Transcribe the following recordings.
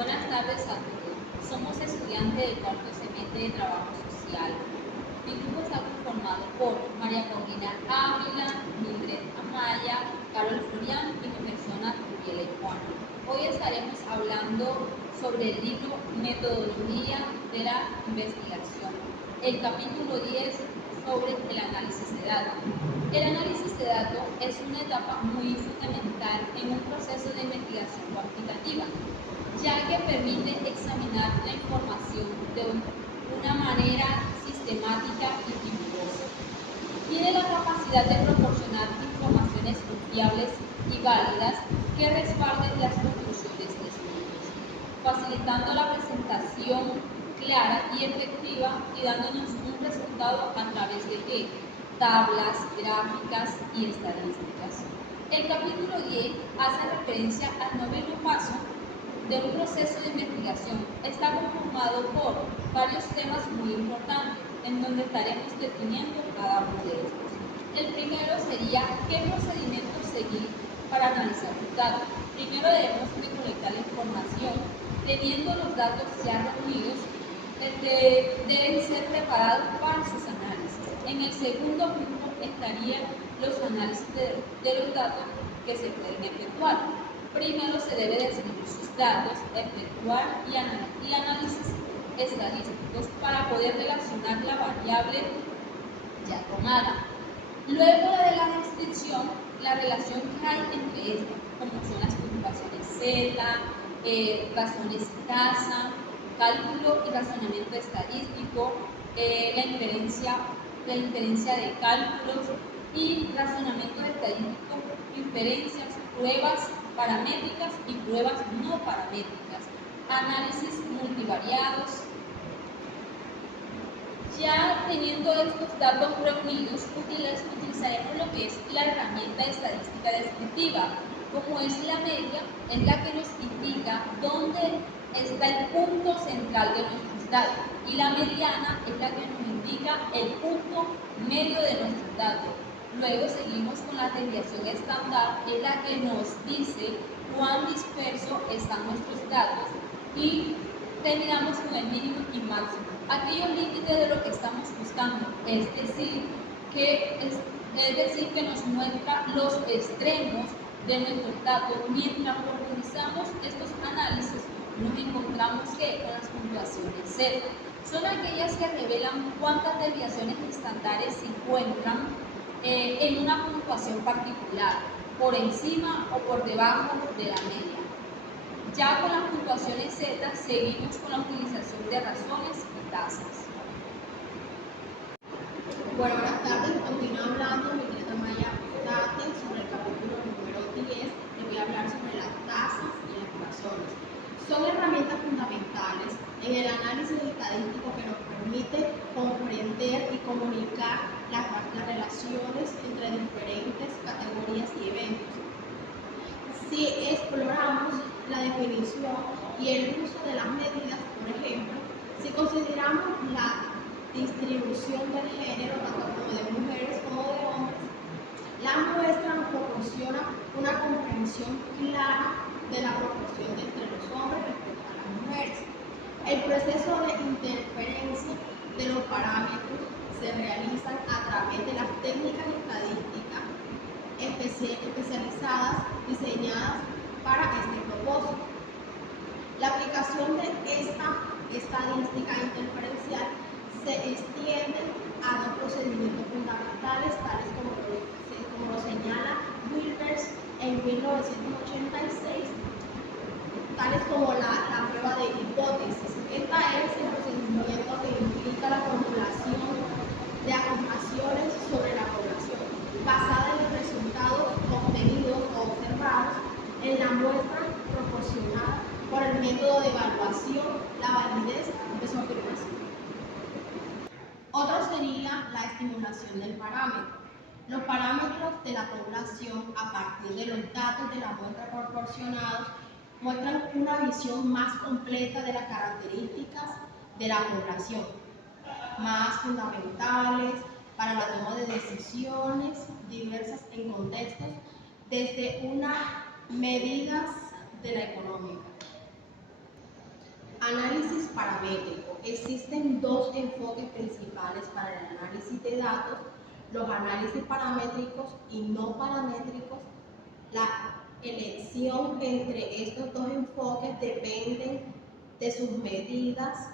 Buenas tardes a todos. Somos estudiantes del cuarto semestre de Trabajo Social. Mi grupo está conformado por María Paulina Ávila, Mildred Amaya, Carol Florian y mi persona, Rubiela Juan. Hoy estaremos hablando sobre el libro Metodología de la Investigación. El capítulo 10 sobre el análisis de datos. El análisis de datos es una etapa muy fundamental en un proceso de investigación cuantitativa, ya que permite examinar la información de una manera sistemática y rigurosa. Tiene la capacidad de proporcionar informaciones confiables y válidas que respalden las conclusiones de estudios, facilitando la presentación clara y efectiva y dándonos un resultado a través de tablas, gráficas y estadísticas. El capítulo 10 hace referencia al noveno paso de un proceso de investigación. Está conformado por varios temas muy importantes, en donde estaremos definiendo cada uno de estos. El primero sería qué procedimientos seguir para analizar los datos. Primero debemos recolectar la información, teniendo los datos ya reunidos, deben ser preparados para sus análisis. En el segundo grupo estarían los análisis de los datos que se pueden efectuar. Primero se debe describir sus datos, efectuar y análisis estadísticos para poder relacionar la variable ya tomada. Luego de la descripción, la relación que hay entre estas, como son las puntuaciones Z, razones tasa, cálculo y razonamiento estadístico, la inferencia de cálculos y razonamiento estadístico, inferencias, pruebas paramétricas y pruebas no paramétricas, análisis multivariados. Ya teniendo estos datos reunidos, utilizaremos lo que es la herramienta estadística descriptiva. Como es la media, es la que nos indica dónde está el punto central de nuestros datos, y la mediana es la que nos indica el punto medio de nuestros datos. Luego seguimos con la desviación estándar, es la que nos dice cuán disperso están nuestros datos, y terminamos con el mínimo y máximo, aquellos límites de lo que estamos buscando, es decir, que nos muestra los extremos de nuestros datos. Mientras profundizamos estos análisis, nos encontramos con las puntuaciones Z. Son aquellas que revelan cuántas desviaciones estándares se encuentran en una puntuación particular, por encima o por debajo de la media. Ya con las puntuaciones Z, seguimos con la utilización de razones y tasas. Bueno, buenas tardes. Continúo hablando mi querida Maya sobre el capítulo número 10. Les voy a hablar sobre las tasas y las razones. Son herramientas fundamentales en el análisis estadístico que nos permite comprender y comunicar las relaciones entre diferentes categorías y eventos. Si exploramos la definición y el uso de las medidas, por ejemplo, si consideramos la distribución del género, tanto como de mujeres como de hombres, la muestra nos proporciona una comprensión clara de la proporción entre los hombres respecto a las mujeres. El proceso de interferencia de los parámetros se realiza a través de las técnicas estadísticas especializadas diseñadas para este propósito. La aplicación de esta estadística interferencial se extiende a dos procedimientos fundamentales, tales como lo señala Wilbers en 1986, tales como la prueba de hipótesis. Esta es el procedimiento que implica la formulación de afirmaciones sobre la población, basada en los resultados obtenidos o observados en la muestra proporcionada por el método de evaluación, la validez de su afirmación. Otro sería la estimulación del parámetro. Los parámetros de la población, a partir de los datos de la muestra proporcionados, muestran una visión más completa de las características de la población, más fundamentales para la toma de decisiones diversas en contextos, desde unas medidas de la económica. Análisis paramétrico. Existen dos enfoques principales para el análisis de datos, los análisis paramétricos y no paramétricos. La elección entre estos dos enfoques depende de sus medidas,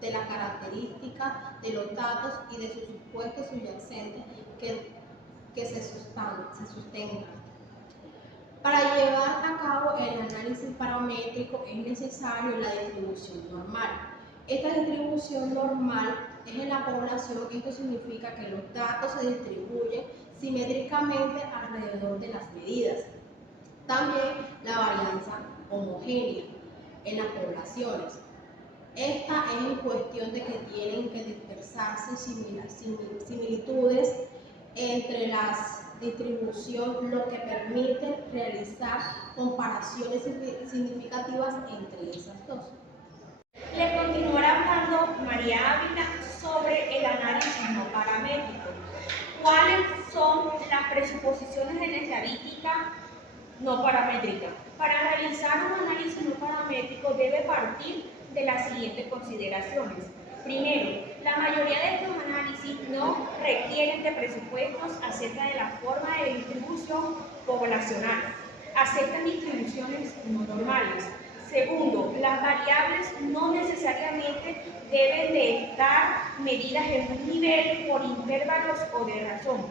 de la característica de los datos y de sus supuestos subyacentes que se sustentan. Para llevar a cabo el análisis paramétrico es necesario la distribución normal. Esta distribución normal es en la población. Esto significa que los datos se distribuyen simétricamente alrededor de las medidas. También la varianza homogénea en las poblaciones. Esta es en cuestión de que tienen que dispersarse similitudes entre las distribución, lo que permite realizar comparaciones significativas entre esas dos. Le continuará hablando María Ávila sobre el análisis no paramétrico. ¿Cuáles son las presuposiciones de la estadística no paramétrica? Para realizar un análisis no paramétrico debe partir de las siguientes consideraciones. Primero, la mayoría de estos análisis no requieren de presupuestos acerca de la forma de distribución poblacional. Aceptan distribuciones no normales. Segundo, las variables no necesariamente deben de estar medidas en un nivel por intervalos o de razón.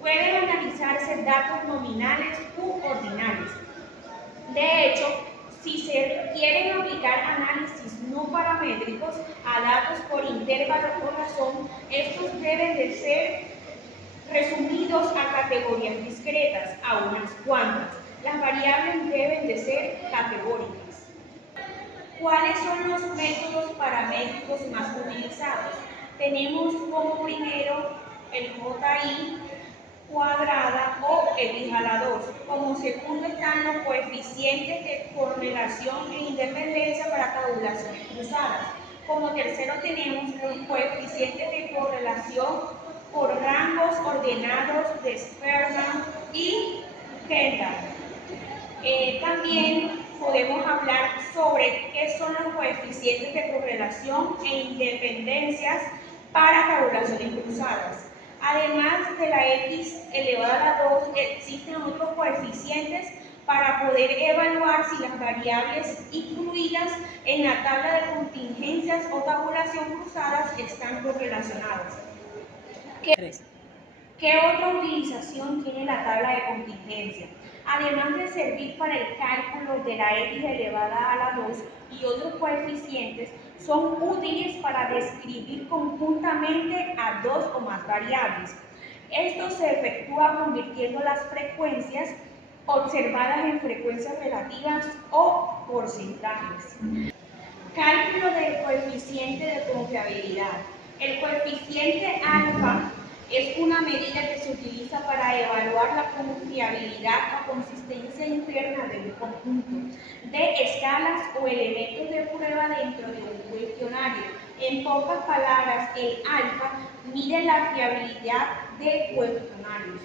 Pueden analizarse datos nominales u ordinales. De hecho, si se quieren aplicar análisis no paramétricos a datos por intervalo o razón, estos deben de ser resumidos a categorías discretas, a unas cuantas. Las variables deben de ser categóricas. ¿Cuáles son los métodos paramétricos más utilizados? Tenemos como primero el JI cuadrada o X a la 2. Como segundo están los coeficientes de correlación e independencia para tabulaciones cruzadas. Como tercero tenemos los coeficientes de correlación por rangos ordenados de Spearman y Kendall. También podemos hablar sobre qué son los coeficientes de correlación e independencias para tabulaciones cruzadas. Además de la X elevada a la 2, existen otros coeficientes para poder evaluar si las variables incluidas en la tabla de contingencias o tabulación cruzadas están correlacionadas. ¿Qué otra utilización tiene la tabla de contingencia? Además de servir para el cálculo de la X elevada a la 2 y otros coeficientes, son útiles para describir conjuntamente a dos o más variables. Esto se efectúa convirtiendo las frecuencias observadas en frecuencias relativas o porcentajes. Cálculo del coeficiente de confiabilidad. El coeficiente alfa es una medida que se utiliza para evaluar la confiabilidad o consistencia interna de un conjunto de escalas o elementos de prueba dentro de un cuestionario. En pocas palabras, el alfa mide la fiabilidad de cuestionarios.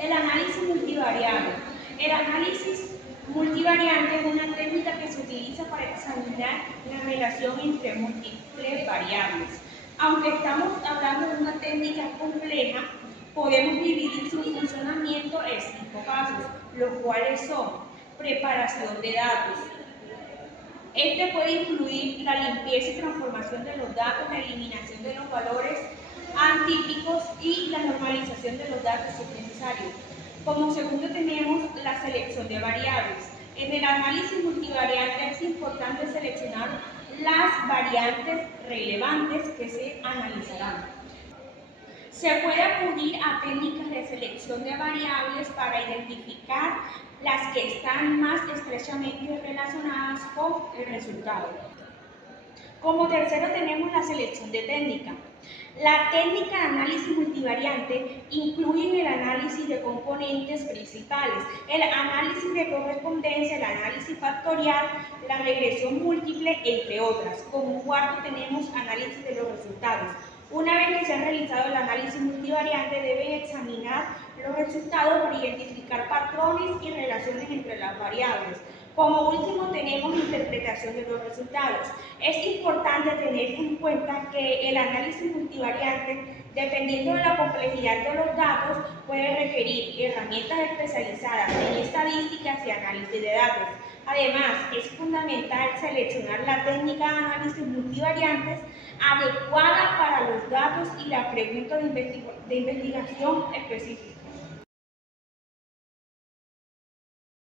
El análisis multivariable. El análisis multivariante es una técnica que se utiliza para examinar la relación entre múltiples variables. Aunque estamos hablando de una técnica compleja, podemos dividir su funcionamiento en 5 pasos, los cuales son preparación de datos. Este puede incluir la limpieza y transformación de los datos, la eliminación de los valores atípicos y la normalización de los datos si es necesario. Como segundo tenemos la selección de variables. En el análisis multivariante es importante seleccionar las variantes relevantes que se analizarán. Se puede acudir a técnicas de selección de variables para identificar las que están más estrechamente relacionadas con el resultado. Como tercero tenemos la selección de técnica. La técnica de análisis multivariante incluye el análisis de componentes principales, el análisis de correspondencia, el análisis factorial, la regresión múltiple, entre otras. Como cuarto tenemos análisis de los resultados. Una vez que se ha realizado el análisis multivariante, deben examinar los resultados para identificar patrones y relaciones entre las variables. Como último tenemos interpretación de los resultados. Es importante tener en cuenta que el análisis multivariante, dependiendo de la complejidad de los datos, puede requerir herramientas especializadas en estadísticas y análisis de datos. Además, es fundamental seleccionar la técnica de análisis multivariantes adecuada para los datos y la pregunta de investigación específica.